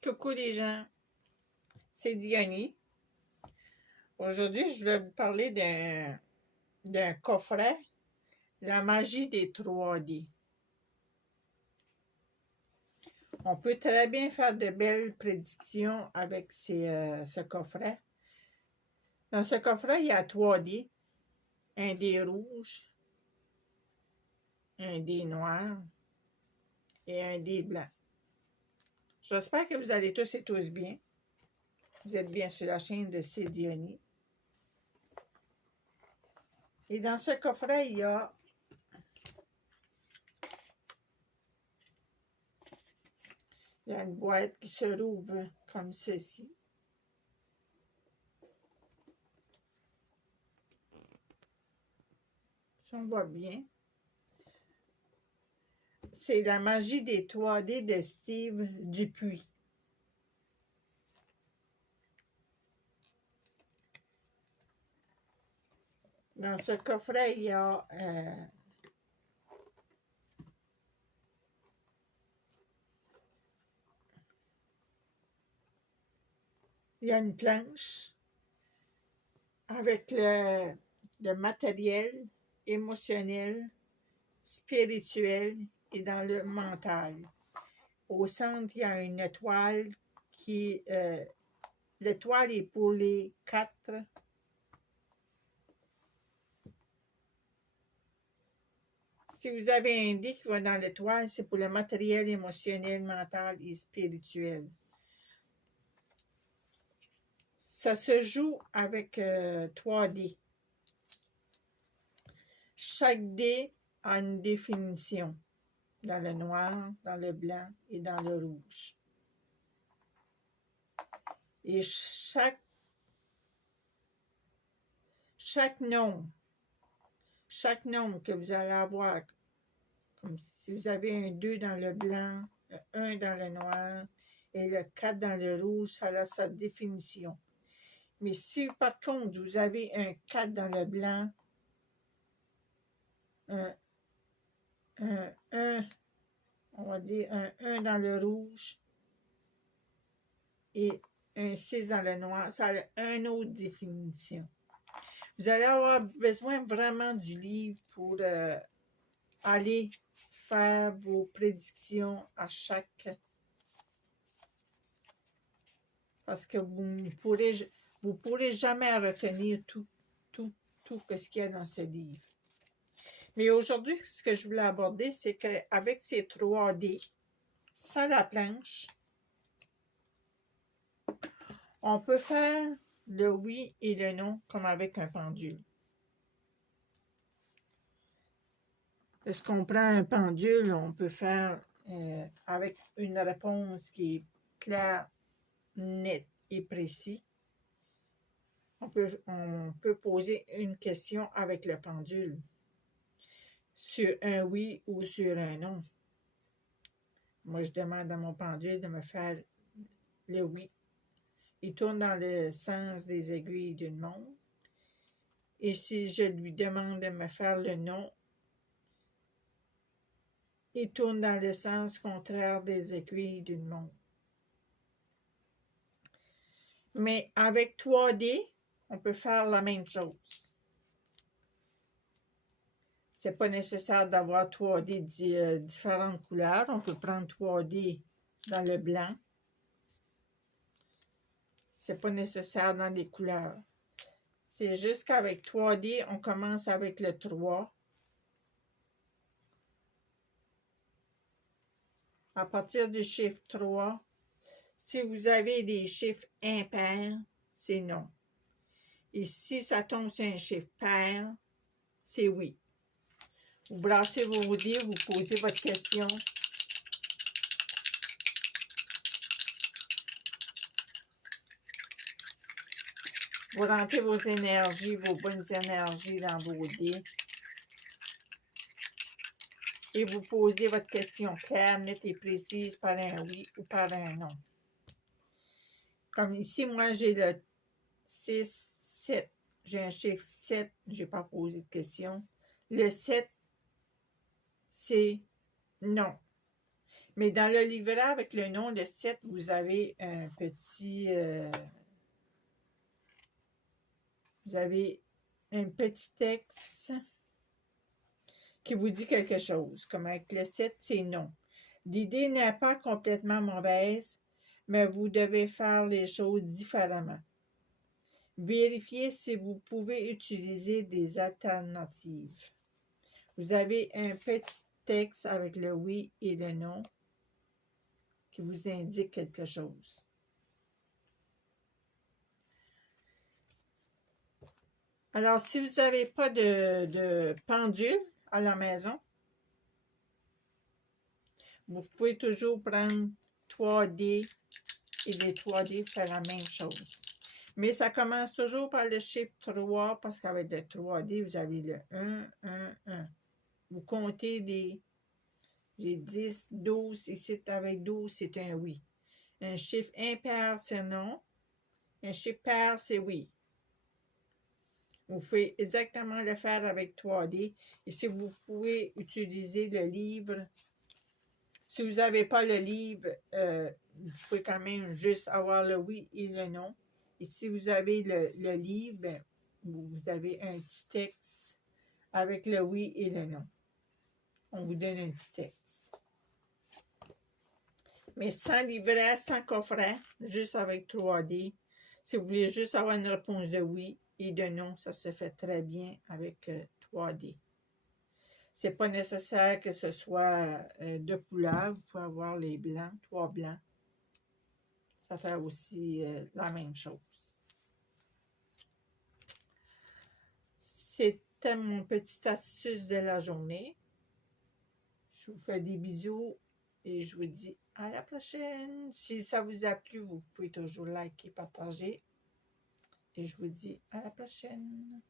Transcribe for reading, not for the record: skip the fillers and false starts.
Coucou les gens, c'est Diony. Aujourd'hui, je vais vous parler d'un coffret, la magie des 3D. On peut très bien faire de belles prédictions avec ce coffret. Dans ce coffret, il y a 3D, un dé rouge, un dé noir et un dé blanc. J'espère que vous allez tous et tous bien. Vous êtes bien sur la chaîne de C. Diony. Et dans ce coffret, il y a une boîte qui se rouvre comme ceci. Si on voit bien. C'est la magie des 3D de Steve Dupuis. Dans ce coffret, il y a une planche avec le matériel émotionnel, spirituel et dans le mental. Au centre, il y a une étoile l'étoile est pour les 4. Si vous avez un dé qui va dans l'étoile, c'est pour le matériel émotionnel, mental et spirituel. Ça se joue avec 3 dés. Chaque dé a une définition dans le noir, dans le blanc et dans le rouge. Et chaque nombre que vous allez avoir, comme si vous avez un 2 dans le blanc, le 1 dans le noir et le 4 dans le rouge, ça a sa définition. Mais si par contre vous avez un 4 dans le blanc, un 1, on va dire un 1 dans le rouge et un 6 dans le noir, ça a une autre définition. Vous allez avoir besoin vraiment du livre pour aller faire vos prédictions à chaque... Parce que vous ne pourrez jamais retenir tout ce qu'il y a dans ce livre. Mais aujourd'hui, ce que je voulais aborder, c'est qu'avec ces 3D, sans la planche, on peut faire le oui et le non comme avec un pendule. Est-ce qu'on prend un pendule, on peut faire avec une réponse qui est claire, nette et précise. On peut poser une question avec le pendule sur un oui ou sur un non. Moi, je demande à mon pendule de me faire le oui. Il tourne dans le sens des aiguilles d'une montre. Et si je lui demande de me faire le non, il tourne dans le sens contraire des aiguilles d'une montre. Mais avec 3D, on peut faire la même chose. C'est pas nécessaire d'avoir 3D différentes couleurs. On peut prendre 3D dans le blanc. C'est pas nécessaire dans les couleurs. C'est juste qu'avec 3D, on commence avec le 3. À partir du chiffre 3, si vous avez des chiffres impairs, c'est non. Et si ça tombe sur un chiffre pair, c'est oui. Vous brassez vos dés, vous posez votre question. Vous rentrez vos énergies, vos bonnes énergies dans vos dés. Et vous posez votre question claire, nette et précise par un oui ou par un non. Comme ici, moi, j'ai le 6, 7. J'ai un chiffre 7, je n'ai pas posé de question. Le 7, c'est non. Mais dans le livret avec le nom, le 7, vous avez un petit... vous avez un petit texte qui vous dit quelque chose. Comme avec le 7, c'est non. L'idée n'est pas complètement mauvaise, mais vous devez faire les choses différemment. Vérifiez si vous pouvez utiliser des alternatives. Vous avez un petit texte avec le oui et le non qui vous indique quelque chose. Alors, si vous n'avez pas de pendule à la maison, vous pouvez toujours prendre 3D et les 3D faire la même chose. Mais ça commence toujours par le chiffre 3 parce qu'avec le 3D, vous avez le 1, 1, 1. Vous comptez les... J'ai 10, 12, ici avec 12, c'est un oui. Un chiffre impair, c'est non. Un chiffre pair, c'est oui. Vous pouvez exactement le faire avec 3D. Et si vous pouvez utiliser le livre, si vous n'avez pas le livre, vous pouvez quand même juste avoir le oui et le non. Et si vous avez le livre, ben, vous avez un petit texte avec le oui et le non. On vous donne un petit texte. Mais sans livret, sans coffret, juste avec 3D. Si vous voulez juste avoir une réponse de oui et de non, ça se fait très bien avec 3D. C'est pas nécessaire que ce soit de couleur. Vous pouvez avoir les blancs, 3 blancs. Ça fait aussi la même chose. C'était mon petit astuce de la journée. Je vous fais des bisous et je vous dis à la prochaine. Si ça vous a plu, vous pouvez toujours liker, partager. Et je vous dis à la prochaine.